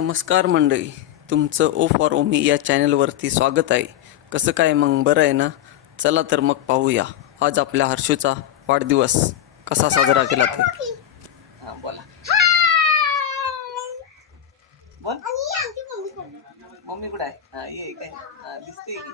नमस्कार मंडळी तुमचं ओ फॉर ओमी या चॅनलवरती स्वागत आहे. कसं काय मग? बरं आहे ना? चला तर मग पाहूया. आज आपल्या हर्षूचा वाढदिवस कसा साजरा केला ते हां बोला. बोल. मम्मी कुठं आहे? ये काय? दिसते की.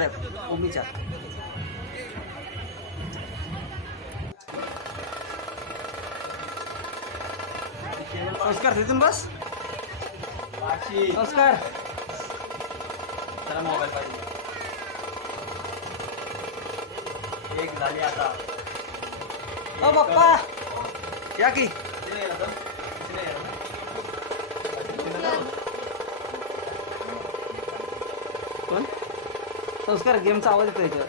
आरवीच्या पुढे ओमीच्या नमस्कार तिथून बस नमस्कार जरा मोबाईल पाहिजे एक झाली आता ओ बाप्पा या की कोण संस्कार गेमचा आवाज येतो याच्यावर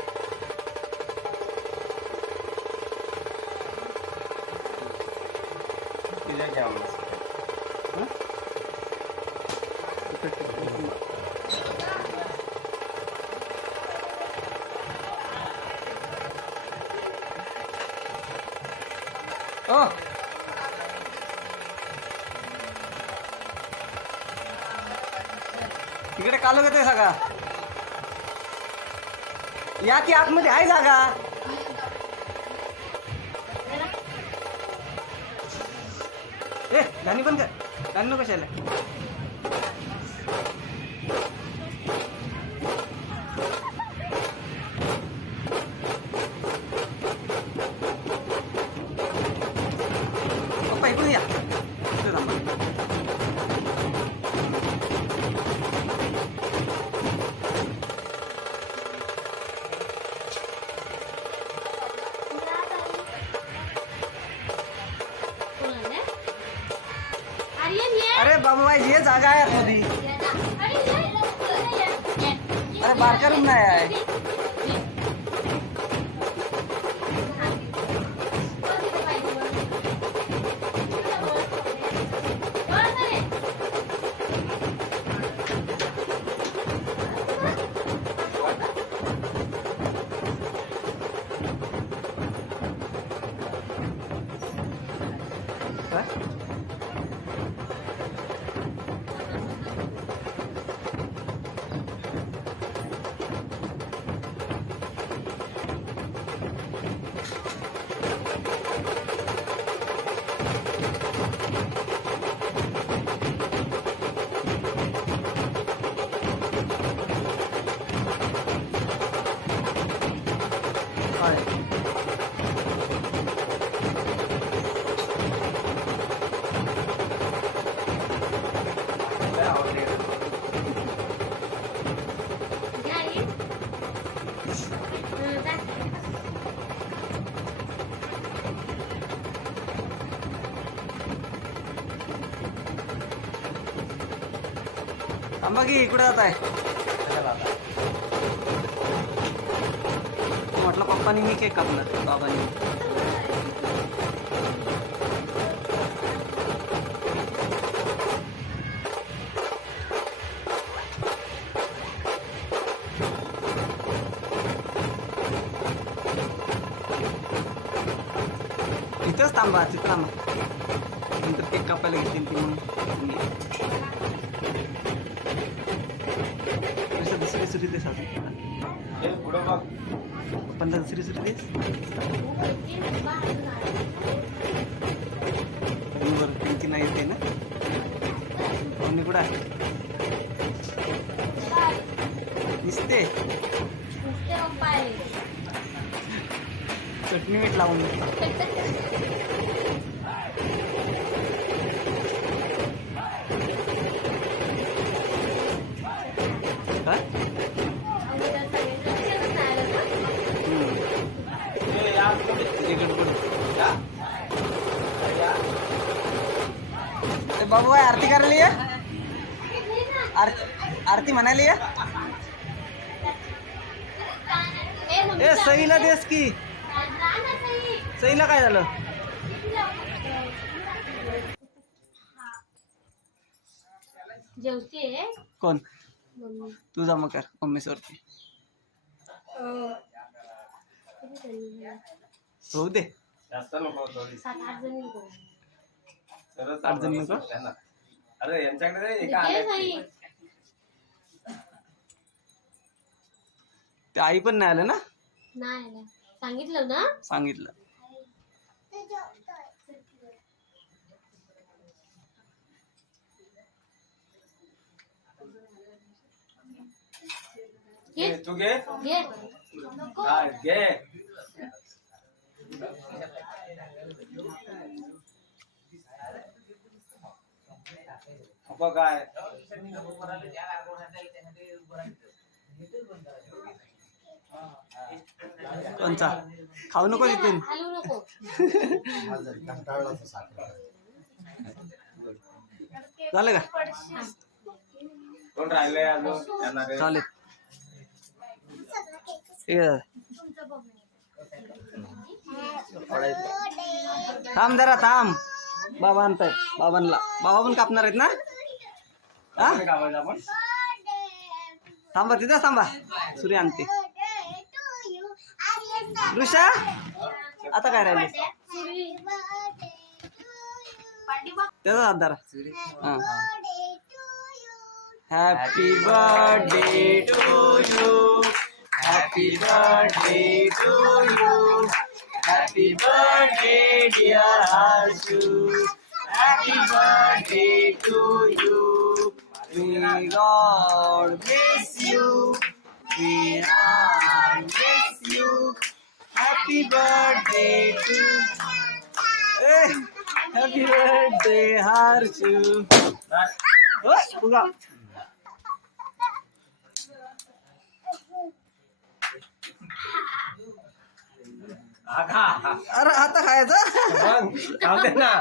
तुझ्या घ्यावं ओ! तिकडे कालो घेतोय सगळा. या की आतमध्ये आहे जागा. ए गाणी पण कर. गाणी नको कशाला बाई ये जागा आहे आतमध्ये अरे बारका रूम नाही आहे काय? अंबागी इकडे जात आहे. म्हटलं पप्पानी मी केक कापणार बाबांनी. तिथंच थांबा तिथं थांबा. नंतर केक कापायला घेतील ती म्हणून. दुसरी सुरी दे सासू पंधरा दुसरी सुरी दे बरं त्यांची नाही येते ना कोणी कुठं आहे दिसते चटणी मीठ लावून बाबू आहे आरती आर- आरती म्हणायला ये ए सईला देस की। सईला काय झालं? जेवते? कोण? मम्मी. तू जमा कर मम्मीसवरती होऊ दे. जास्त नको. अरे यांच्याकडे एका साई? ते. आई पण नाही आलं ना नाही. सांगितलं ना सांगितलं तू घे घे घे बघ काय. कोणचा? खाऊ नको तिथून. झालं का? कोण राहिले अजून? त्यांना रे. चालेल. ठीक आहे. थांब जरा थांब. बाबा आणतायत बाबांना बाबा पण कापणार आहेत ना हा कोणी कापायचं आपण थांबा तिथं थांबा सूर्य आणते ऋषा आता काय राहिले सुरी. त्याचा हात धरा हा happy birthday to you happy birthday to you happy birthday dear Harshu happy birthday to you may God bless you may God bless you happy birthday to happy birthday Harshu ओय, पुन्हा. हा खा अरे आता खायचं? ना.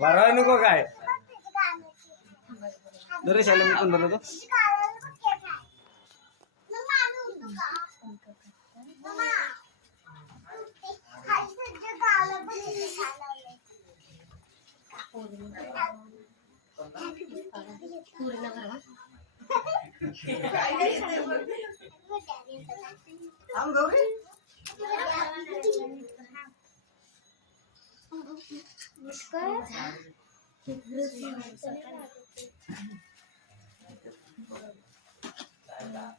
भरवाय नको काय. दर शाला मी पण बोलतो पूर्ण करा.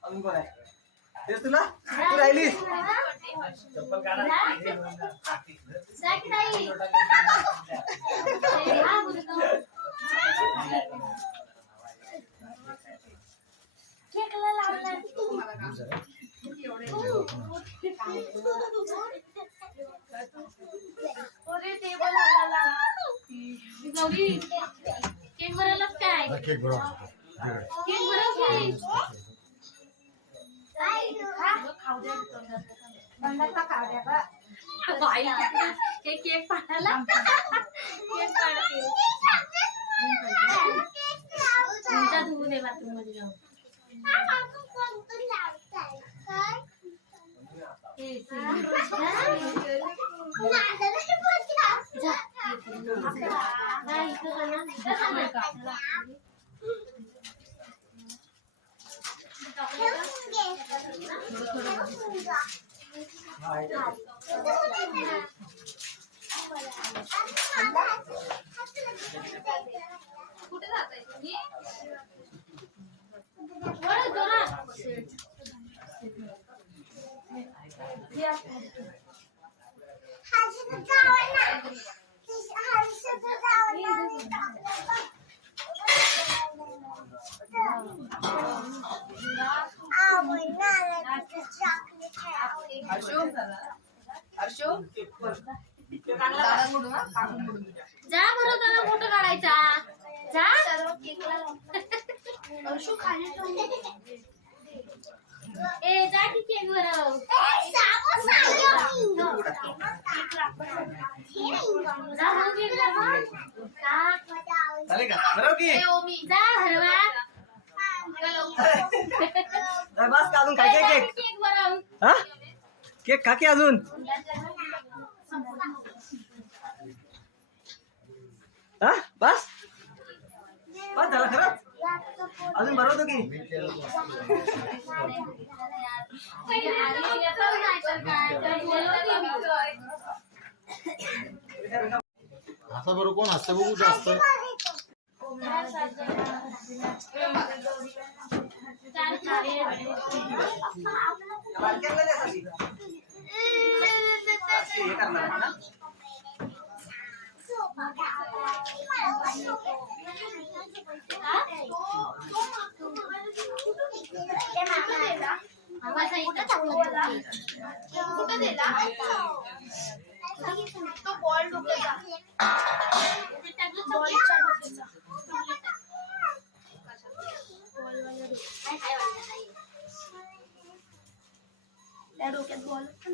अजून कोण आहे तेच तुला. तू राहिलीस चप्पल काढा. हा, केक भरायलाच काय केक भराव की बाई, ते केक पाडायला केक Yeah. जा बरं त्याला फोटो काढायचा. जा. ए जा की केक बरं जा केक बरं. जा. चालेल का? बरोबर की? ए, ओमी, जा हरवा. काय बस का अजून काय काय केक. केक बरं हा? केक खा की अजून? हा? बस? बस झालं खरंच? अजून भरवतो की. असं बरोबर कोण असतं? बघू जास्त चार हे करणार आहे ना? आवाज ऐकत कुठं दिला तो बॉल डोक्याचा बॉलच्या डोक्याचा त्या डोक्यात बॉल काय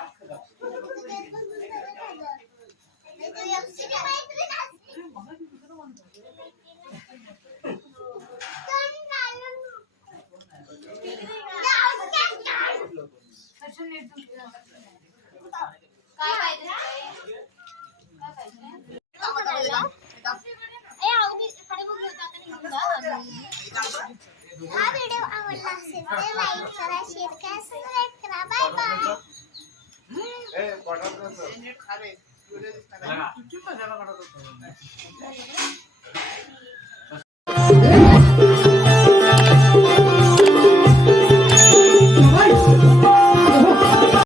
हा व्हिडिओ आवडला असेल तर लाईक करा शेअर करा सबस्क्राईब करा बाय बाय चला का?